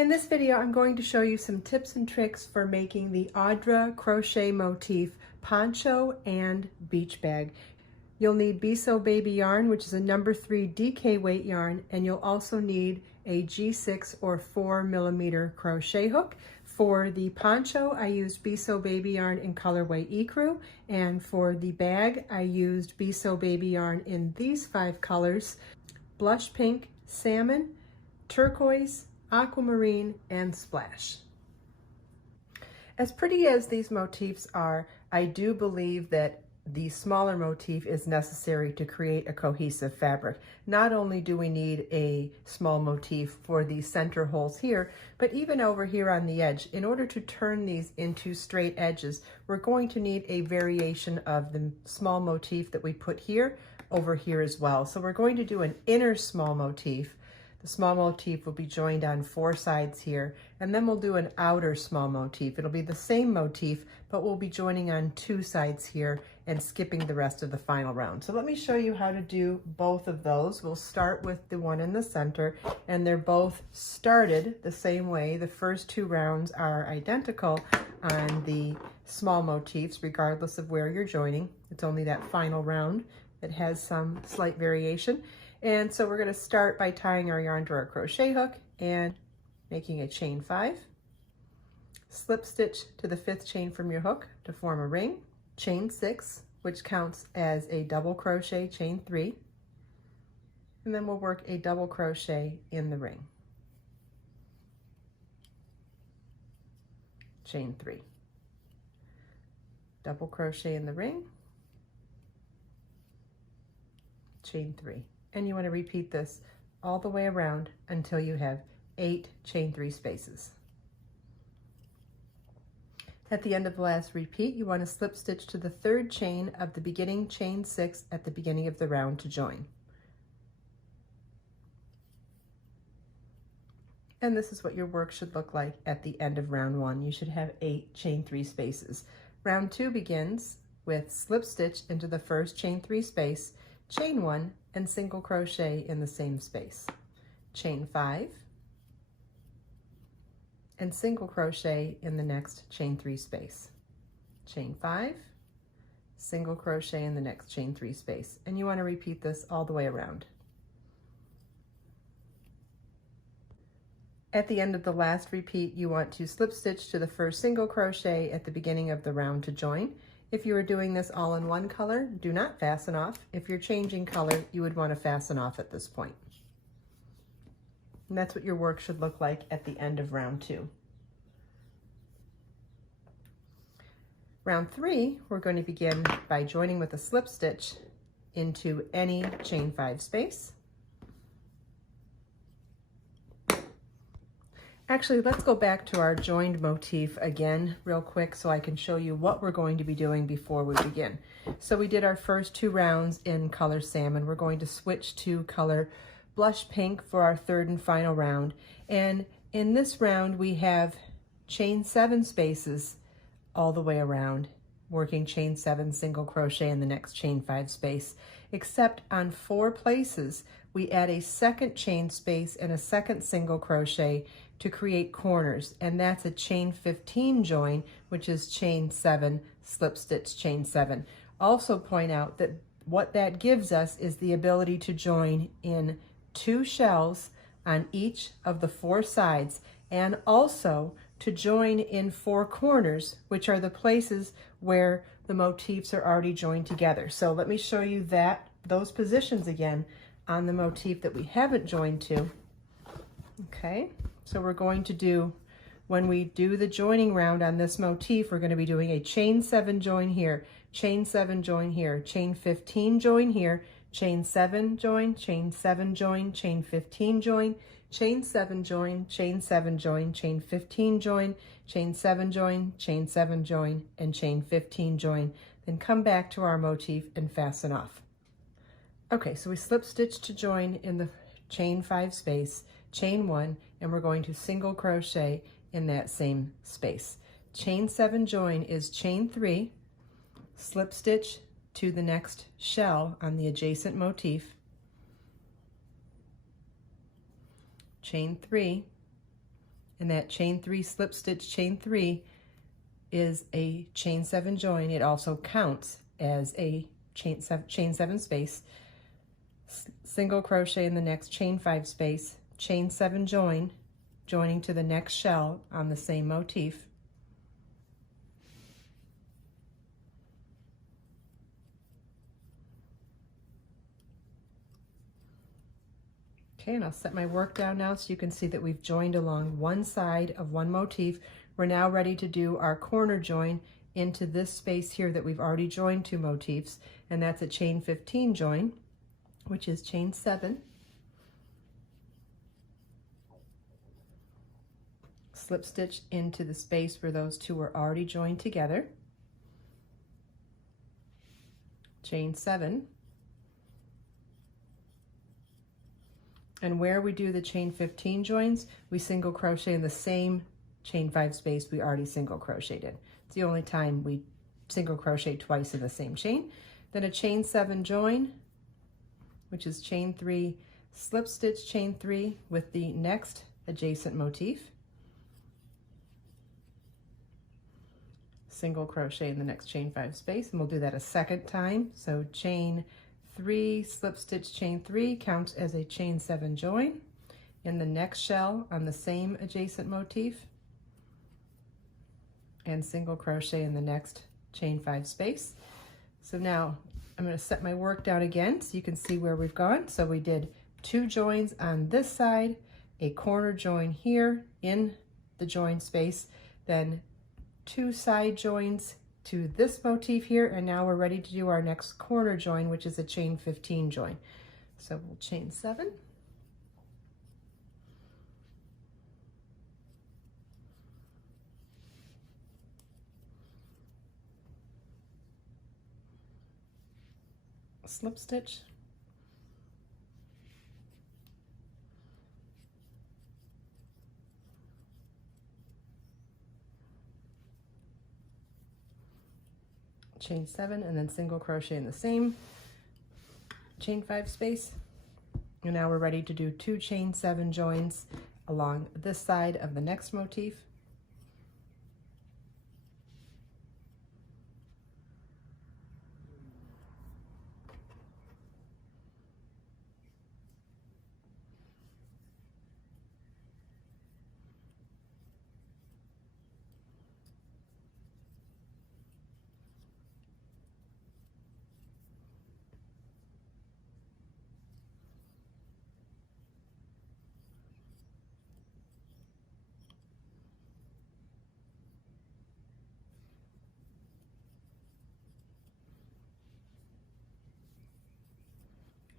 In this video, I'm going to show you some tips and tricks for making the Audra crochet motif poncho and beach bag. You'll need Biseau baby yarn, which is a number 3 DK weight yarn, and you'll also need a G6 or 4mm crochet hook. For the poncho, I used Biseau baby yarn in colorway Ecru, and for the bag, I used Biseau baby yarn in these 5 colors: blush pink, salmon, turquoise, aquamarine, and splash. As pretty as these motifs are, I do believe that the smaller motif is necessary to create a cohesive fabric. Not only do we need a small motif for the center holes here, but even over here on the edge. In order to turn these into straight edges, we're going to need a variation of the small motif that we put here over here as well. So we're going to do an inner small motif. The small motif will be joined on 4 sides here, and then we'll do an outer small motif. It'll be the same motif, but we'll be joining on 2 sides here and skipping the rest of the final round. So let me show you how to do both of those. We'll start with the one in the center, and they're both started the same way. The first 2 rounds are identical on the small motifs, regardless of where you're joining. It's only that final round that has some slight variation. And so we're going to start by tying our yarn to our crochet hook and making a chain 5, slip stitch to the 5th chain from your hook to form a ring, chain 6, which counts as a double crochet, chain 3, and then we'll work a double crochet in the ring, chain 3, double crochet in the ring, chain 3. And you want to repeat this all the way around until you have 8 chain 3 spaces. At the end of the last repeat, you want to slip stitch to the 3rd chain of the beginning chain 6 at the beginning of the round to join. And this is what your work should look like at the end of round 1. You should have 8 chain 3 spaces. Round 2 begins with slip stitch into the 1st chain 3 space, chain 1, and single crochet in the same space, chain 5, and single crochet in the next chain 3 space, chain 5, single crochet in the next chain 3 space, and you want to repeat this all the way around. At the end of the last repeat, you want to slip stitch to the 1st single crochet at the beginning of the round to join. If you are doing this all in one color, do not fasten off. If you're changing color, you would want to fasten off at this point. And that's what your work should look like at the end of round 2. Round 3, we're going to begin by joining with a slip stitch into any chain 5 space. Actually, let's go back to our joined motif again real quick so I can show you what we're going to be doing before we begin. So we did our first 2 rounds in color salmon. We're going to switch to color blush pink for our 3rd and final round. And in this round, we have chain 7 spaces all the way around, working chain 7 single crochet in the next chain 5 space, except on 4 places, we add a 2nd chain space and a 2nd single crochet to create corners, and that's a chain 15 join, which is chain 7, slip stitch, chain 7. Also point out that what that gives us is the ability to join in 2 shells on each of the 4 sides, and also to join in 4 corners, which are the places where the motifs are already joined together. So let me show you those positions again on the motif that we haven't joined to. Okay, so we're going to do, when we do the joining round on this motif, we're going to be doing a chain 7 join here, chain 7 join here, chain 15 join here, chain 7 join, chain 7 join, chain 15 join, chain 7 join, chain 7 join, chain 15 join, chain 7 join, chain 7 join, and chain 15 join. Then come back to our motif and fasten off. Okay, so we slip stitch to join in the chain 5 space, chain 1, and we're going to single crochet in that same space. Chain 7 join is chain 3, slip stitch to the next shell on the adjacent motif, chain 3, and that chain 3 slip stitch chain 3 is a chain 7 join. It also counts as a chain 7 space, single crochet in the next chain 5 space, chain 7 join, joining to the next shell on the same motif, okay, and I'll set my work down now so you can see that we've joined along one side of one motif. We're now ready to do our corner join into this space here that we've already joined 2 motifs, and that's a chain 15 join, which is chain 7, slip stitch into the space where those 2 were already joined together, chain 7, and where we do the chain 15 joins, we single crochet in the same chain 5 space we already single crocheted in. It's the only time we single crochet twice in the same chain. Then a chain 7 join, which is chain 3, slip stitch chain 3 with the next adjacent motif, single crochet in the next chain 5 space, and we'll do that a second time. So chain 3, slip stitch chain 3 counts as a chain 7 join in the next shell on the same adjacent motif, and single crochet in the next chain 5 space. So now I'm going to set my work down again so you can see where we've gone. So we did 2 joins on this side, a corner join here in the join space, then 2 side joins to this motif here, and now we're ready to do our next corner join, which is a chain 15 join. So we'll chain 7, slip stitch, chain 7, and then single crochet in the same chain 5 space. And now we're ready to do 2 chain 7 joins along this side of the next motif,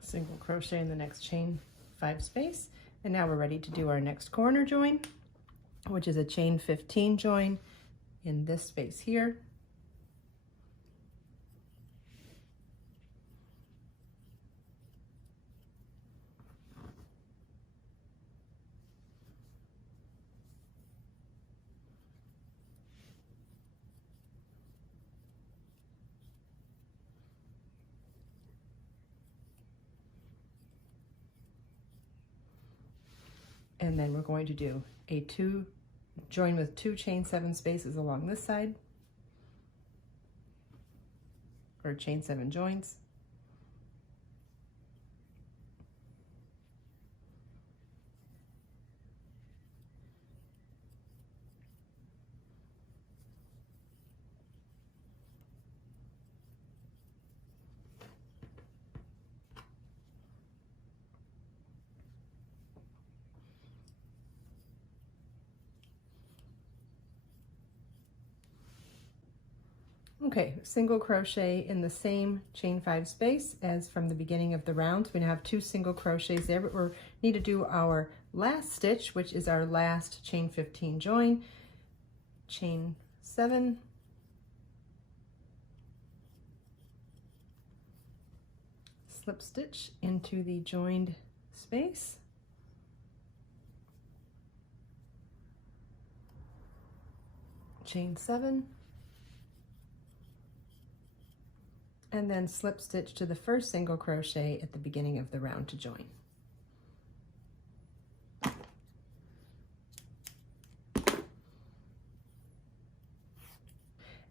single crochet in the next chain 5 space, and now we're ready to do our next corner join, which is a chain 15 join in this space here, and then we're going to do a 2 join with 2 chain 7 spaces along this side, or chain 7 joins, okay, single crochet in the same chain 5 space as from the beginning of the round. We now have 2 single crochets there, but we need to do our last stitch, which is our last chain 15 join, chain 7, slip stitch into the joined space, chain 7, and then slip stitch to the first single crochet at the beginning of the round to join.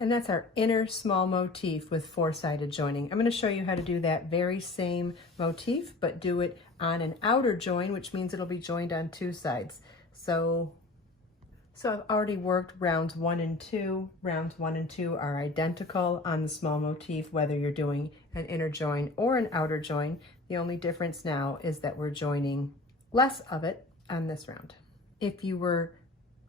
And that's our inner small motif with four-sided joining. I'm going to show you how to do that very same motif, but do it on an outer join, which means it'll be joined on two sides. So I've already worked rounds 1 and 2. Rounds 1 and 2 are identical on the small motif, whether you're doing an inner join or an outer join. The only difference now is that we're joining less of it on this round. If you were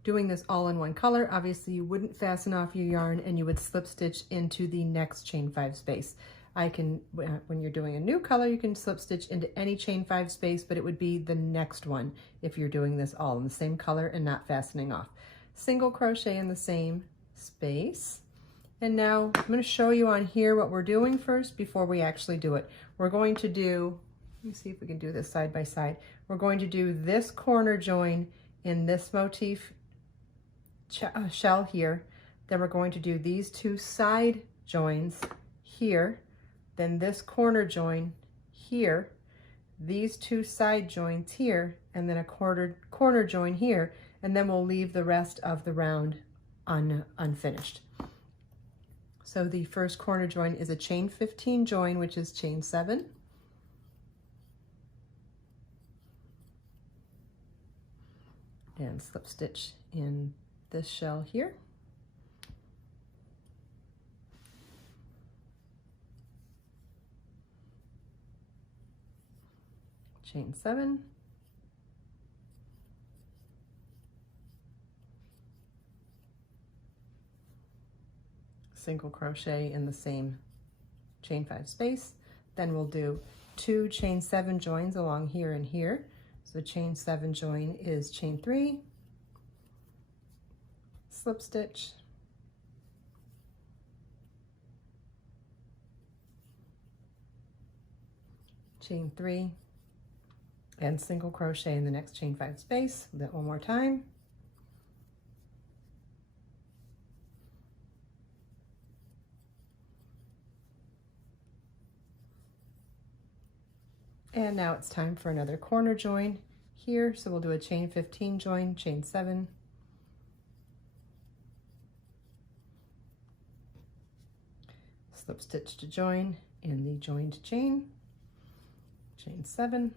doing this all in one color, obviously you wouldn't fasten off your yarn and you would slip stitch into the next chain 5 space. When you're doing a new color, you can slip stitch into any chain 5 space, but it would be the next one if you're doing this all in the same color and not fastening off. Single crochet in the same space. And now I'm going to show you on here what we're doing first before we actually do it. We're going to do, let me see if we can do this side by side. We're going to do this corner join in this motif shell here. Then we're going to do these two side joins here, then this corner join here, these two side joins here, and then a corner join here, and then we'll leave the rest of the round unfinished. So the first corner join is a chain 15 join, which is chain 7. And slip stitch in this shell here. Chain 7. Single crochet in the same chain 5 space. Then we'll do 2 chain 7 joins along here and here. So chain 7 join is chain 3, slip stitch, chain 3, and single crochet in the next chain 5 space. Do that one more time. And now it's time for another corner join here. So we'll do a chain 15 join, chain 7, slip stitch to join in the joined chain, chain 7,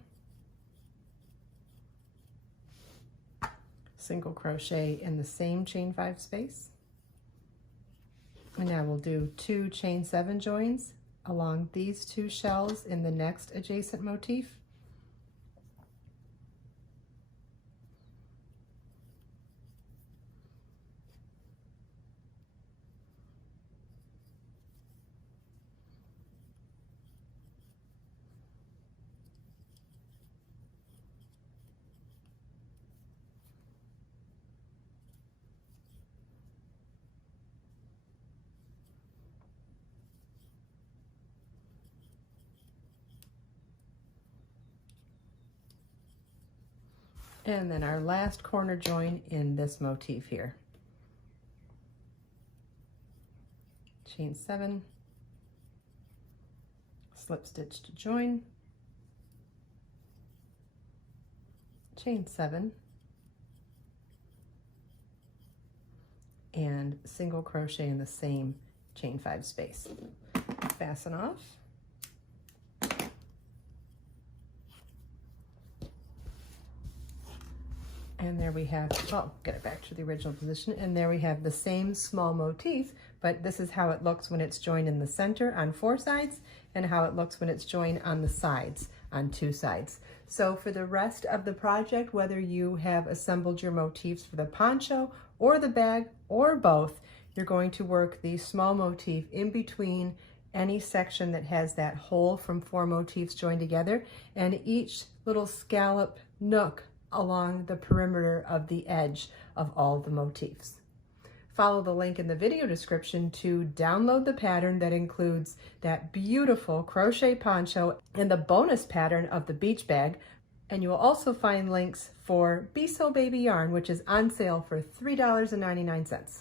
single crochet in the same chain 5 space. And now we'll do 2 chain 7 joins along these two shells in the next adjacent motif. And then our last corner join in this motif here. Chain 7, slip stitch to join, chain 7, and single crochet in the same chain 5 space. Fasten off. And there we have, oh, get it back to the original position. And there we have the same small motif, but this is how it looks when it's joined in the center on 4 sides and how it looks when it's joined on the sides on 2 sides. So for the rest of the project, whether you have assembled your motifs for the poncho or the bag or both, you're going to work the small motif in between any section that has that hole from 4 motifs joined together, and each little scallop nook along the perimeter of the edge of all the motifs. Follow the link in the video description to download the pattern that includes that beautiful crochet poncho and the bonus pattern of the beach bag. And you will also find links for Be So Baby yarn, which is on sale for $3.99.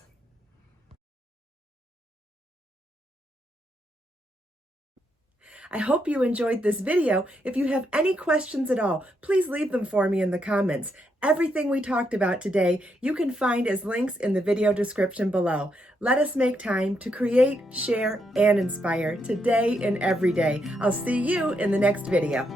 I hope you enjoyed this video. If you have any questions at all, please leave them for me in the comments. Everything we talked about today, you can find as links in the video description below. Let us make time to create, share, and inspire today and every day. I'll see you in the next video.